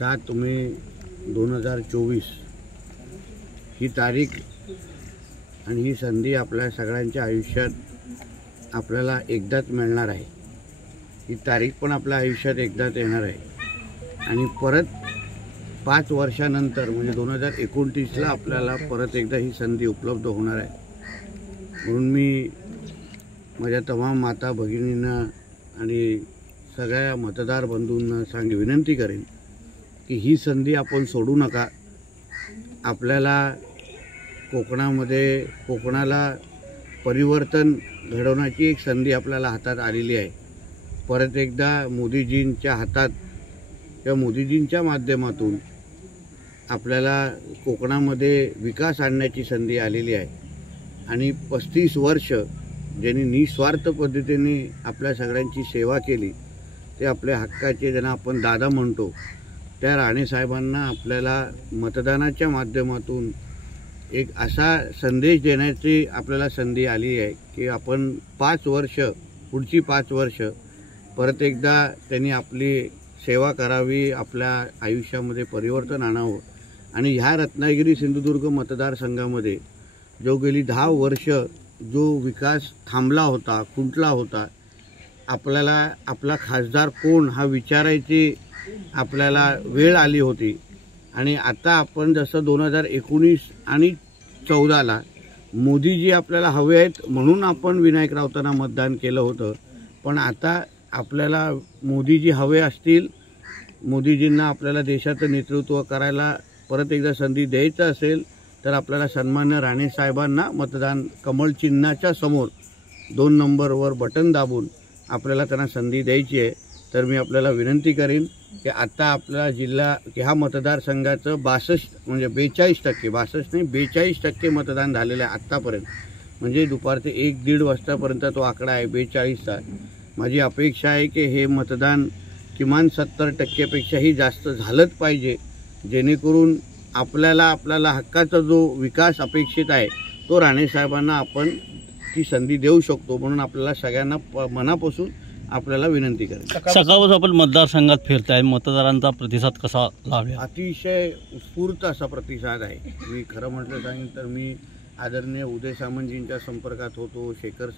7 मे 2024 ही तारीख आणि ही संधी आपल्या सगळ्यांच्या आयुष्यात आपल्याला एकदाच मिळणार आहे। ही तारीख पण आपल्या आयुष्यात एकदाच येणार आहे आणि परत 5 वर्षानंतर म्हणजे 2029ला आपल्याला परत एकदा ही संधी उपलब्ध होणार आहे। म्हणून मी माझ्या तमाम माता भगिनींना आणि सगळ्या मतदार बंधूंना विनंती करेन की ही संधी आपण सोडू नका। आपल्याला कोकणाला परिवर्तन घडवण्याची एक संधी आपल्याला हातात आलेली आहे। परत एकदा मोदीजींच्या हातात किंवा मोदीजींच्या माध्यमातून आपल्याला कोकणामध्ये विकास आणण्याची संधी आलेली आहे आणि 35 वर्ष ज्यांनी निस्वार्थ पद्धतीने आपल्या सगळ्यांची सेवा केली ते आपल्या हक्काचे ज्यांना आपण दादा म्हणतो त्या राणे साहेबांना आपल्याला मतदानाच्या माध्यमातून एक असा संदेश देण्याची आपल्याला संधी आली आहे की आपण 5 वर्ष पुढची 5 वर्ष परत एकदा त्यांनी आपली सेवा करावी, आपल्या आयुष्यामध्ये परिवर्तन आणावं आणि ह्या रत्नागिरी सिंधुदुर्ग मतदारसंघामध्ये जो गेली 10 वर्ष जो विकास थांबला होता, खुंटला होता, आपल्याला आपला खासदार कोण हा विचारायची आपल्याला वेळ आली होती आणि आता आपण जसं 2019 आणि 14ला मोदीजी आपल्याला हवे आहेत म्हणून आपण विनायक राऊतांना मतदान केलं होतं, पण आता आपल्याला मोदीजी हवे असतील, मोदीजींना आपल्याला देशाचं नेतृत्व करायला परत एकदा संधी द्यायचं असेल तर आपल्याला सन्मान्य राणे साहेबांना मतदान कमळ चिन्हाच्या समोर 2 नंबरवर बटन दाबून आपल्याला त्यांना संधी द्यायची आहे। तर मी आपल्याला विनंती करीन की आता आपला जिल्हा ह्या मतदारसंघाचं 62 म्हणजे 42% 62 नाही 42% मतदान झालेलं आहे आत्तापर्यंत, म्हणजे दुपारचे 1-1.5 वाजतापर्यंत तो आकडा आहे 42चा। माझी अपेक्षा आहे की हे मतदान किमान 70% पेक्षाही जास्त झालंच पाहिजे, जेणेकरून आपल्याला हक्काचा जो विकास अपेक्षित आहे तो राणे साहेबांना आपण ती संधी देऊ शकतो। म्हणून आपल्याला सगळ्यांना मनापासून आपल्याला विनंती करेन। सकाळपासून आपण मतदारसंघात फिरताय, मतदारांचा प्रतिसाद कसा लाभला? अतिशय उत्स्फूर्त असा प्रतिसाद आहे। मी खरं म्हटलं सांगेन तर मी आदरणीय उदय सामंतजींच्या संपर्कात होतो, शेखर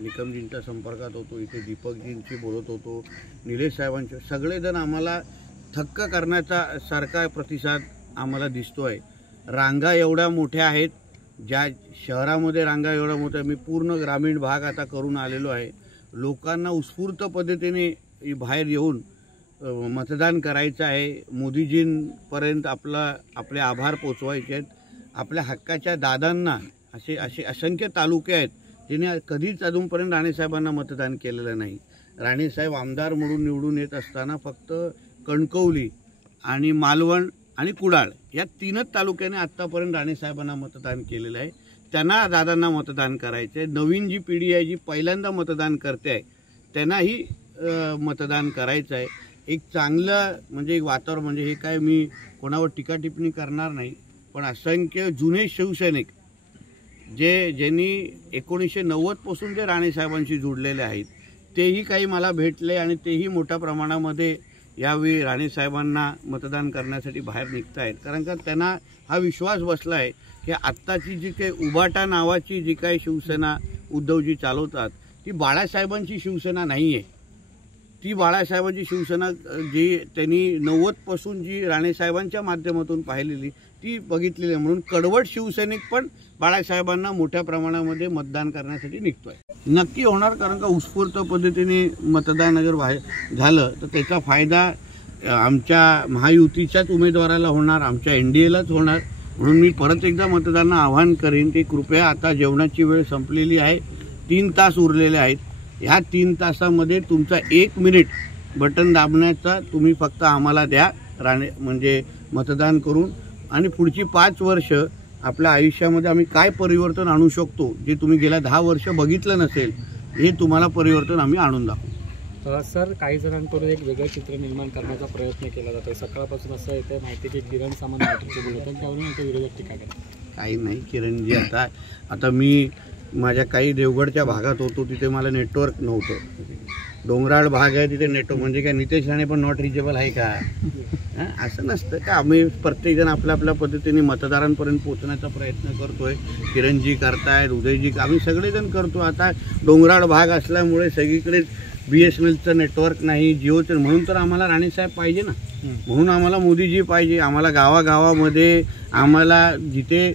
निकमजींच्या संपर्कात होतो, इथे दीपकजींशी बोलत होतो, निलेश साहेबांचे सगळेजण आम्हाला थक्क करण्याचा सारखा प्रतिसाद आम्हाला दिसतो आहे। रांगा एवढ्या मोठ्या आहेत, ज्या शहरामध्ये रांगा एवढ्या मोठ्या, मी पूर्ण ग्रामीण भाग आता करून आलेलो आहे। लोकांना उत्स्फूर्त पद्धतीने बाहेर येऊन मतदान करायचं आहे, मोदीजींपर्यंत आपले आभार पोचवायचे आहेत। आपल्या हक्काच्या दादांना असे असंख्य तालुके आहेत ज्यांनी कधीच अजूनपर्यंत राणेसाहेबांना मतदान केलेलं नाही। राणेसाहेब आमदार म्हणून निवडून येत असताना फक्त कणकवली आणि मालवण आणि कुडाळ या 3च तालुक्याने आत्तापर्यंत राणेसाहेबांना मतदान केलेलं आहे। त्यांना दादांना मतदान करायचं आहे। नवीन जी पिढी आहे जी पहिल्यांदा मतदान करते आहे त्यांनाही मतदान करायचं आहे। एक चांगलं म्हणजे एक वातावरण, म्हणजे हे काय मी कोणावर टीका टिप्पणी करणार नाही, पण असंख्य जुने शिवसैनिक ज्यांनी 1990 पासून जे राणेसाहेबांशी जोडलेले आहेत तेही काही मला भेटले आणि तेही मोठ्या प्रमाणामध्ये यावेळी राणेसाहेबांना मतदान करण्यासाठी बाहेर निघत आहेत। कारण का त्यांना हा विश्वास बसला आहे की आत्ताची जी काही उभाटा नावाची जी काही शिवसेना उद्धवजी चालवतात ती बाळासाहेबांची शिवसेना नाही आहे। ती बाळासाहेबांची शिवसेना जी त्यांनी 90 पासून जी राणेसाहेबांच्या माध्यमातून पाहिलेली ती बघितलेली आहे। म्हणून कडवट शिवसैनिक पण बाळासाहेबांना मोठ्या प्रमाणामध्ये मतदान करण्यासाठी निघतोय। नक्की होणार, कारण का उत्स्फूर्त पद्धतीने मतदान अगर बाहेर झालं तर त्याचा फायदा आमच्या महायुतीच्याच उमेदवाराला होणार, आमच्या NDAलाच होणार। म्हणून मी परत एकदा मतदारांना आवाहन करेन की कृपया आता जेवणाची वेळ संपलेली आहे, 3 तास उरलेले आहेत, ह्या 3 तासामध्ये तुमचा 1 मिनिट बटन दाबण्याचा तुम्ही फक्त आम्हाला द्या म्हणजे मतदान करून, आणि पुढची 5 वर्ष आपल्या आयुष्यामध्ये आम्ही काय परिवर्तन आणू शकतो जे तुम्ही गेल्या 10 वर्ष बघितलं नसेल हे तुम्हाला परिवर्तन आम्ही आणून दाखवू। सर, काही जणांकडून एक वेगळं चित्र निर्माण करण्याचा प्रयत्न केला जातोय। सकाळपासून असं येतं माहिती की किरण सामंत नाटकचे बोलतात, त्यावरून आता विरोधक टीका करतात। काही नाही किरणजी, आता मी माझ्या काही देवगडच्या भागात होतो, तिथे मला नेटवर्क नव्हतं। डोंगराळ भाग आहे तिथे नेटवर्क, म्हणजे काय नितेश राणे पण नॉट रिचेबल आहे का? असं नसतं का आम्ही प्रत्येकजण आपल्या आपल्या पद्धतीने मतदारांपर्यंत पोहोचण्याचा प्रयत्न करतोय. किरणजी करतायत, उदयजी, आम्ही सगळेजण करतो. आता डोंगराळ भाग असल्यामुळे सगळीकडेच BSNLचं नेटवर्क नाही, जिओचं, म्हणून तर आम्हाला राणेसाहेब पाहिजे ना, म्हणून आम्हाला मोदीजी पाहिजे. आम्हाला गावागावामध्ये आम्हाला जिथे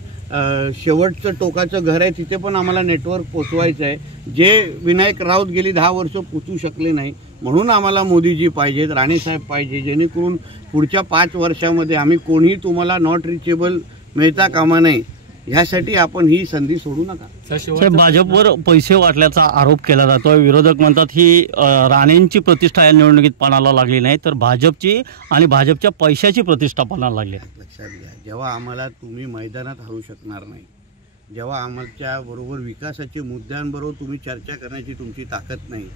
शेवटचं टोकाचं घर आहे तिथे पण आम्हाला नेटवर्क पोचवायचं आहे, जे विनायक राऊत गेली 10 वर्ष पोचू शकले नाही. म्हणून आम्हाला मोदीजी पाहिजेत, राणेसाहेब पाहिजे, जेणेकरून पुढच्या 5 वर्षामध्ये आम्ही कोणीही तुम्हाला नॉट रिचेबल मिळता कामा नये, ह्यासाठी आपण ही संधी सोडू नका. साहेब, भाजपवर पैसे वाटल्याचा आरोप केला जातोय. विरोधक म्हणतात ही राणेंची प्रतिष्ठा या निवडणुकीत पणाला लागली नाही, तर भाजपची आणि भाजपच्या पैशाची प्रतिष्ठा पणाला लागली. लक्षात घ्या, जेव्हा आम्हाला तुम्ही मैदानात हरवू शकणार नाही, जेव्हा आमच्या बरोबर विकासाच्या मुद्द्यांबरोबर तुम्ही चर्चा करण्याची तुमची ताकद नाही,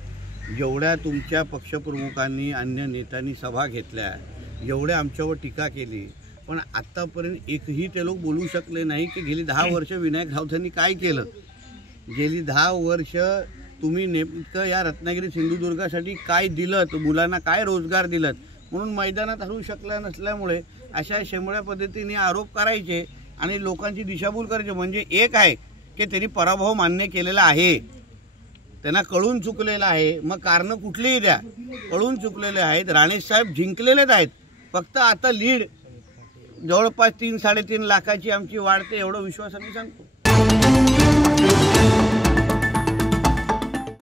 जेवढ्या तुमच्या पक्षप्रमुखांनी अन्य नेत्यांनी सभा घेतल्या, जेवढ्या आमच्यावर टीका केली, पण आत्तापर्यंत एकही ते लोक बोलू शकले नाही की गेली 10 वर्ष विनायक राऊतांनी काय केलं. गेली 10 वर्ष तुम्ही नेमकं या रत्नागिरी सिंधुदुर्गासाठी काय दिलं, मुलांना काय रोजगार दिलं, म्हणून मैदानात हरवू शकल्या नसल्यामुळे अशा शेंबड्या पद्धतीने आरोप करायचे आणि लोकांची दिशाभूल करायची. म्हणजे एक आहे की त्यांनी पराभव मान्य केलेला आहे, त्यांना कळून चुकलेलं आहे, मग कारणं कुठलीही द्या, कळून चुकलेले आहेत. राणेसाहेब जिंकलेलेच आहेत, फक्त आता लीड जवळपास 3-3.5 लाखाची आमची वाढते, एवढं विश्वासाने सांगतो.